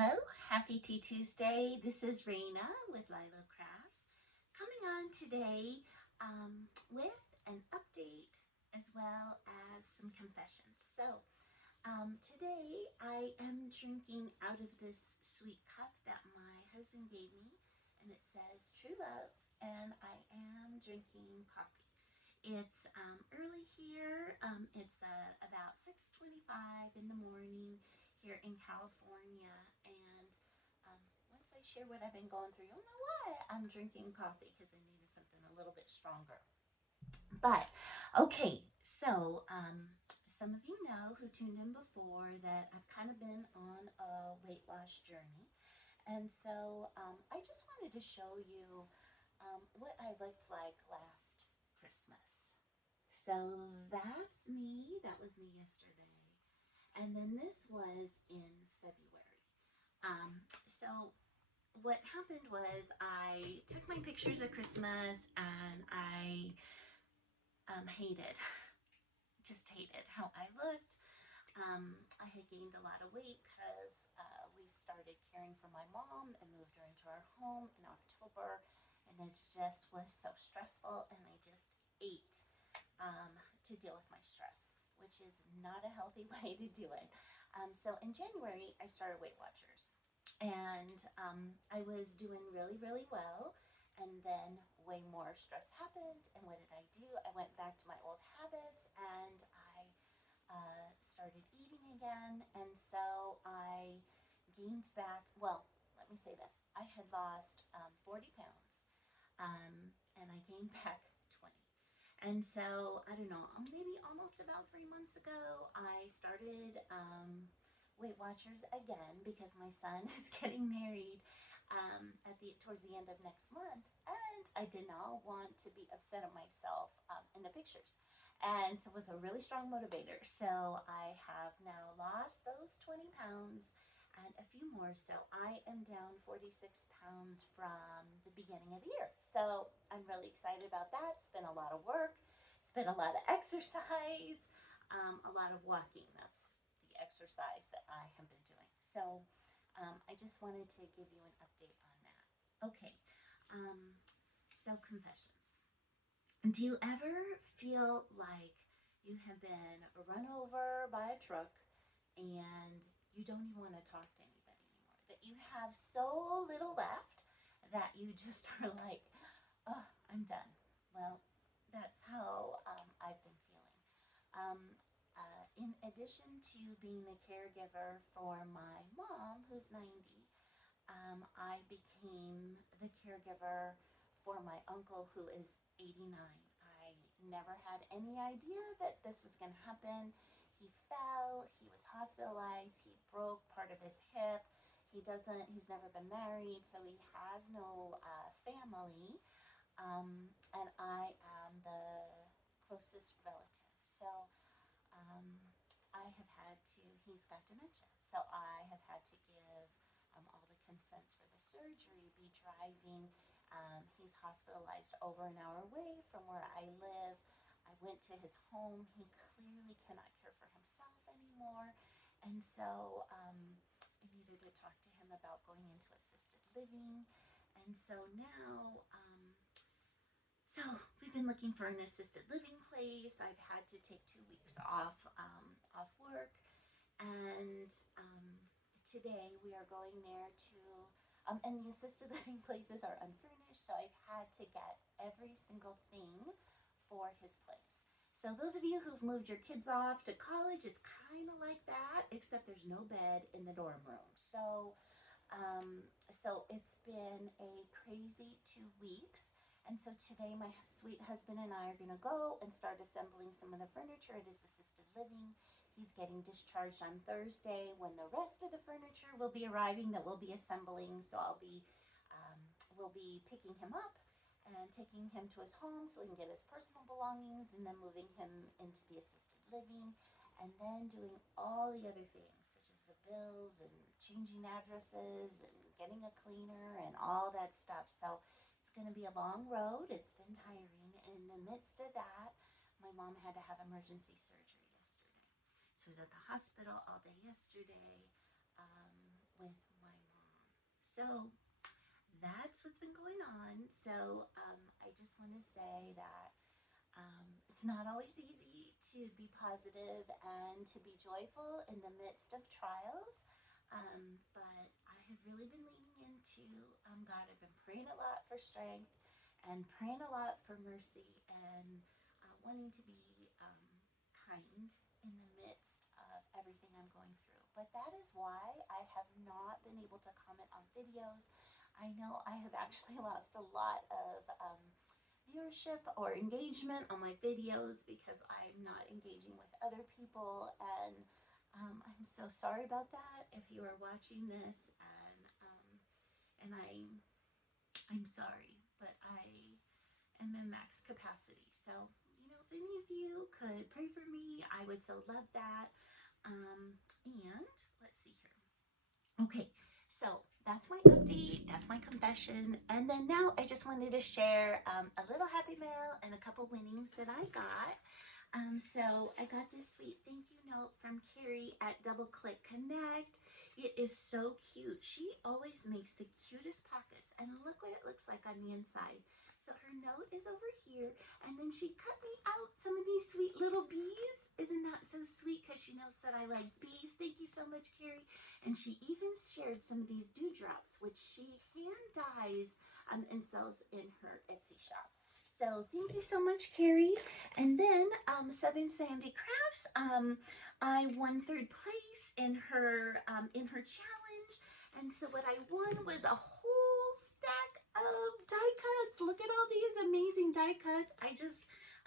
Hello, happy Tea Tuesday. This is Raina with LYLO Crafts coming on today with an update as well as some confessions. Today I am drinking out of this sweet cup that my husband gave me, and it says True Love, and I am drinking coffee. It's early here. It's about 6:25 in the morning here in California, and once I share what I've been going through, you'll know why I'm drinking coffee because I needed something a little bit stronger. But okay, some of you know who tuned in before that I've kind of been on a weight loss journey, and I just wanted to show you what I looked like last Christmas. So that's me. That was me yesterday. And then this was in February. So what happened was I took my pictures at Christmas and I hated, just hated how I looked. I had gained a lot of weight because we started caring for my mom and moved her into our home in October. And it just was so stressful, and I just ate to deal with my stress, which is not a healthy way to do it. So in January, I started Weight Watchers, and I was doing really, really well. And then way more stress happened. And what did I do? I went back to my old habits, and I started eating again. And so I gained back, well, let me say this, I had lost 40 pounds, and I gained back 20. And so, I don't know, maybe almost about 3 months ago, I started Weight Watchers again because my son is getting married towards the end of next month, and I did not want to be upset at myself in the pictures. And so it was a really strong motivator. So I have now lost those 20 pounds and a few more. So I am down 46 pounds from the beginning of the year. So I'm really excited about that. It's been a lot of work. It's been a lot of exercise, a lot of walking. That's the exercise that I have been doing. So I just wanted to give you an update on that. Okay, confessions. Do you ever feel like you have been run over by a truck and you don't even want to talk to anybody anymore? That you have so little left that you just are like, oh, I'm done. Well, that's how I've been feeling. Um, in addition to being the caregiver for my mom, who's 90, I became the caregiver for my uncle, who is 89. I never had any idea that this was going to happen. He fell, he was hospitalized, he broke part of his hip. He's never been married, so he has no family. And I am the closest relative. So um, he's got dementia. So I have had to give all the consents for the surgery, be driving. He's hospitalized over an hour away from where I live. I went to his home. He clearly cannot care for himself anymore. And so I needed to talk to him about going into assisted living. And so now, we've been looking for an assisted living place. I've had to take 2 weeks off work, and today we are going there and the assisted living places are unfurnished, so I've had to get every single thing for his place. So those of you who've moved your kids off to college, it's kind of like that, except there's no bed in the dorm room. So it's been a crazy 2 weeks. And so today my sweet husband and I are going to go and start assembling some of the furniture at his assisted living. He's getting discharged on Thursday, when the rest of the furniture will be arriving that we'll be assembling. So we'll be picking him up and taking him to his home so he can get his personal belongings, and then moving him into the assisted living, and then doing all the other things, such as the bills and changing addresses and getting a cleaner and all that stuff. So it's going to be a long road. It's been tiring. And in the midst of that, my mom had to have emergency surgery yesterday. So I was at the hospital all day yesterday with my So that's what's been going on. So I just want to say that it's not always easy to be positive and to be joyful in the midst of trials. But I have really been leaning into God. I've been praying a lot for strength and praying a lot for mercy and wanting to be kind in the midst of everything I'm going through. But that is why I have not been able to comment on videos. I know I have actually lost a lot of viewership or engagement on my videos because I'm not engaging with other people, and I'm so sorry about that if you are watching this, and I'm sorry, but I am in max capacity. So, if any of you could pray for me, I would so love that. And let's see here. Okay, so that's my update, that's my confession, and then now I just wanted to share a little happy mail and a couple winnings that I got. So I got this sweet thank you note from Carrie at Double Click Connect. It is so cute. She always makes the cutest pockets, and look what it looks like on the inside. So her note is over here, and then she cut me out some of these sweet little bees. Isn't that so sweet? Because she knows that I like bees. Thank you so much, Carrie. And she even shared some of these dewdrops, which she hand dyes and sells in her Etsy shop. So thank you so much, Carrie. And then Southern Sandy Crafts, I won third place in her challenge, and so what I won was a whole stack of die cuts. Look at all these amazing die cuts.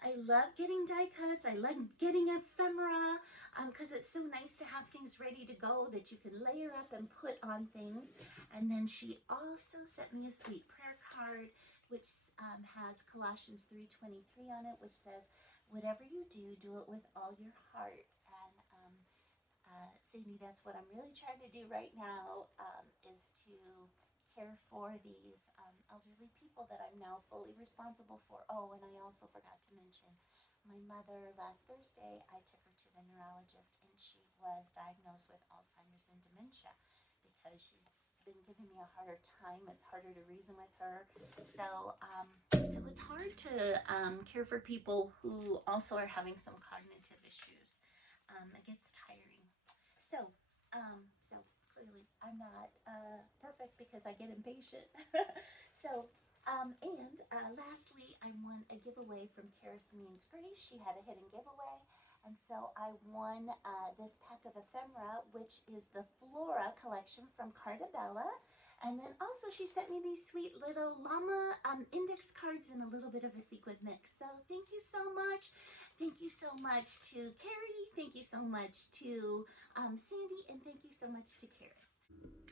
I love getting die cuts. I love getting ephemera because it's so nice to have things ready to go that you can layer up and put on things. And then she also sent me a sweet prayer card which has Colossians 3:23 on it, which says, "Whatever you do, do it with all your heart." And Sadie, that's what I'm really trying to do right now, is to care for these elderly people that I'm now fully responsible for. Oh, and I also forgot to mention my mother. Last Thursday, I took her to the neurologist, and she was diagnosed with Alzheimer's and dementia because she's been giving me a harder time. It's harder to reason with her. So it's hard to care for people who also are having some cognitive issues. It gets tiring. So, so clearly I'm not perfect because I get impatient. so, lastly, I won a giveaway from Karis Means Grace. She had a hidden giveaway. And so I won this pack of ephemera, which is the Flora collection from Cardabella. And then also she sent me these sweet little llama index cards and a little bit of a sequin mix. So thank you so much. Thank you so much to Carrie. Thank you so much to Sandy. And thank you so much to Karis.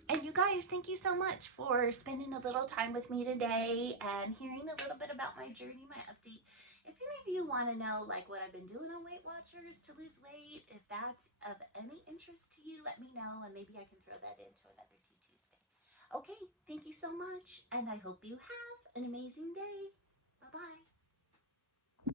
And you guys, thank you so much for spending a little time with me today and hearing a little bit about my journey, my update. If any of you want to know like what I've been doing on Weight Watchers to lose weight, if that's of any interest to you, let me know and maybe I can throw that into another Tea Tuesday. Okay, thank you so much, and I hope you have an amazing day. Bye-bye.